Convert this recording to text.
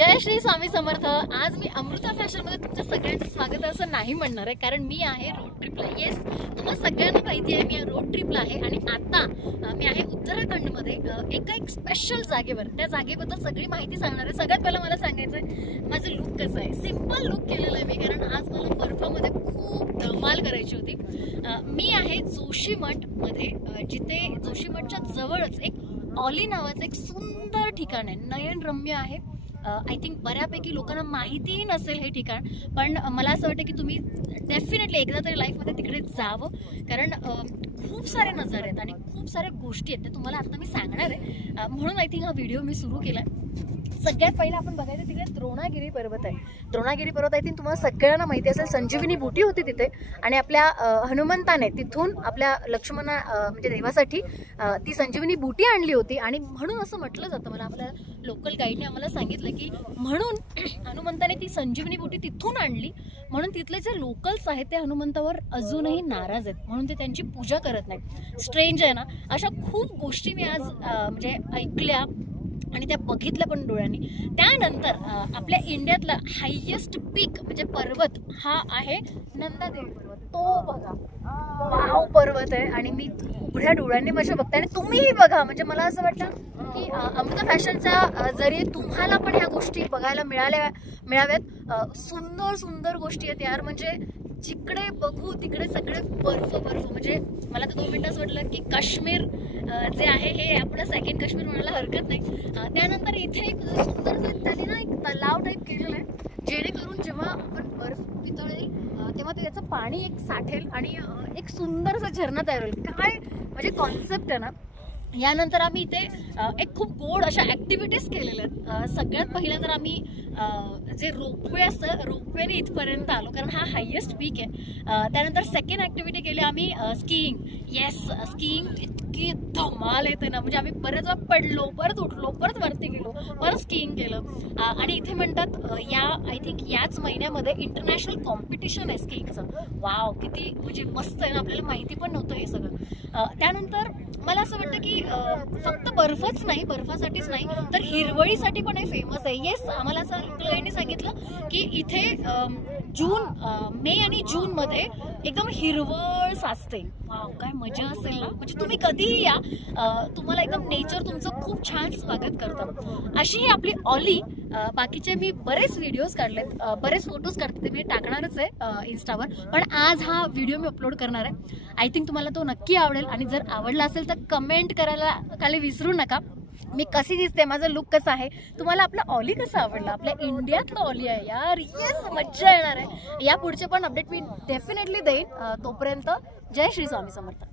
जय श्री स्वामी समर्थ। आज मी अमृता फॅशन मध्ये तुमच्या सगळ्यांचं स्वागत असं नाही म्हणणार आहे, कारण मी आहे रोड ट्रिपला। येस, तुम्हाला सगळ्यांना माहिती आहे मी रोड ट्रिपला आहे आणि आता मी आहे उत्तराखंड मध्ये एका एक स्पेशल जागेवर। त्या जागेबद्दल सगळी माहिती सांगणार आहे। सगळ्यात पहिला मला सांगायचंय माझं लुक कसं आहे। सिंपल लुक केलेलं आहे मी, कारण आज मला बर्फामध्ये खूप धमाल करायची होती। मी आहे जोशीमठ मध्ये, जिथे जोशीमठच्या जवळच एक ऑली नावाचं एक सुंदर ठिकाण आहे, नयनरम्य आहे। आय थिंक बऱ्यापैकी लोकांना माहितीही नसेल हे ठिकाण, पण मला असं वाटतं की तुम्ही डेफिनेटली एकदा तरी लाईफमध्ये तिकडे जावं, कारण खूप सारे नजारे आहेत आणि खूप साऱ्या गोष्टी आहेत त्या तुम्हाला आता मी सांगणार आहे। म्हणून आय थिंक हा व्हिडिओ मी सुरू केला। सगळ्यात पहिला आपण बघायचं तिकडे द्रोणागिरी पर्वत आहे। द्रोणागिरी पर्वत आय थिंक तुम्हाला सगळ्यांना माहिती असेल, संजीवनी बुटी होती तिथे आणि आपल्या हनुमंताने तिथून आपल्या लक्ष्मणा म्हणजे देवासाठी ती संजीवनी बुटी आणली होती। आणि म्हणून असं म्हटलं जातं, मला आपल्या लोकल गाईडने आम्हाला सांगितलं की म्हणून हनुमंताने ती संजीवनी बुटी तिथून आणली, म्हणून तिथले जे लोकल्स आहेत ते हनुमंतावर अजूनही नाराज आहेत, म्हणून ते त्यांची पूजा करत नाहीत। स्ट्रेंज आहे ना, अशा खूप गोष्टी मी आज म्हणजे ऐकल्या आणि त्या बघितल्या पण डोळ्यांनी। त्यानंतर आपल्या इंडियातला हायेस्ट पीक म्हणजे पर्वत हा आहे नंदादेवी पर्वत। तो बघा, वाव पर्वत आहे आणि मी उघड्या डोळ्यांनी माझ्या बघते आणि तुम्हीही बघा। म्हणजे मला असं वाटतं की अमृता फॅशनच्या जरिये तुम्हाला पण ह्या गोष्टी बघायला मिळाव्यात। सुंदर सुंदर गोष्टी आहेत यार, म्हणजे जिकडे बघू तिकडे सगळे बर्फ बर्फ। म्हणजे मला तर 2 मिनिटात वाटलं की काश्मीर जे आहे हे आपण सेकंड काश्मीर म्हणायला हरकत नाही। त्यानंतर इथे एक सुंदर त्याने ना एक तलाव टाईप केलेलं आहे, जेणेकरून जेव्हा आपण बर्फ वितळेल तेव्हा ते त्याचं पाणी एक साठेल आणि एक सुंदरसा झरणा तयार होईल। काय म्हणजे कॉन्सेप्ट आहे ना। यानंतर आम्ही इथे एक खूप गोड अशा ॲक्टिव्हिटीज केलेल्या आहेत। सगळ्यात पहिला तर आम्ही जे रोपवे असतं, रोपवेने इथपर्यंत आलो, कारण हा हायेस्ट पीक आहे। त्यानंतर सेकंड ॲक्टिव्हिटी केली आम्ही स्कीइंग। येस, स्कीइंग इतकी धमाल येते ना, म्हणजे आम्ही बरेच वेळा पडलो, परत उठलो, परत वरती गेलो, परत स्कीइंग केलं। आणि इथे म्हणतात या आय थिंक याच महिन्यामध्ये इंटरनॅशनल कॉम्पिटिशन आहे स्कीइंगचं। वाव, किती म्हणजे मस्त आहे ना, आपल्याला माहिती पण नव्हतं हे सगळं। त्यानंतर मला असं वाटतं की फक्त बर्फच नाही, बर्फासाठीच नाही तर हिरवळीसाठी पण हे फेमस आहे। येस, आम्हाला असं लोकांनी सांगितलं की इथे मे आणि जून मध्ये एकदम हिरवळ साचते। वाव, काय मजा असेल ना। म्हणजे तुम्ही कधीही या, तुम्हाला एकदम नेचर तुमचं खूप छान स्वागत करतं। अशी ही आपली ऑली। बाकीचे मी बरेच व्हिडिओज काढलेत, बरेच फोटोज काढते, ते मी टाकणारच आहे इन्स्टावर, पण आज हा व्हिडिओ मी अपलोड करणार आहे। आय थिंक तुम्हाला तो नक्की आवडेल आणि जर आवडला असेल तर कमेंट करायला खाली विसरू नका। मी कशी दिसते, माझं लुक कसं आहे, तुम्हाला आपला ऑली कसं आवडला, आपल्या इंडियातलं ऑली आहे यार। येस, मज्जा येणार आहे। या पुढचे पण अपडेट मी डेफिनेटली देईन। तोपर्यंत जय श्री स्वामी समर्थ।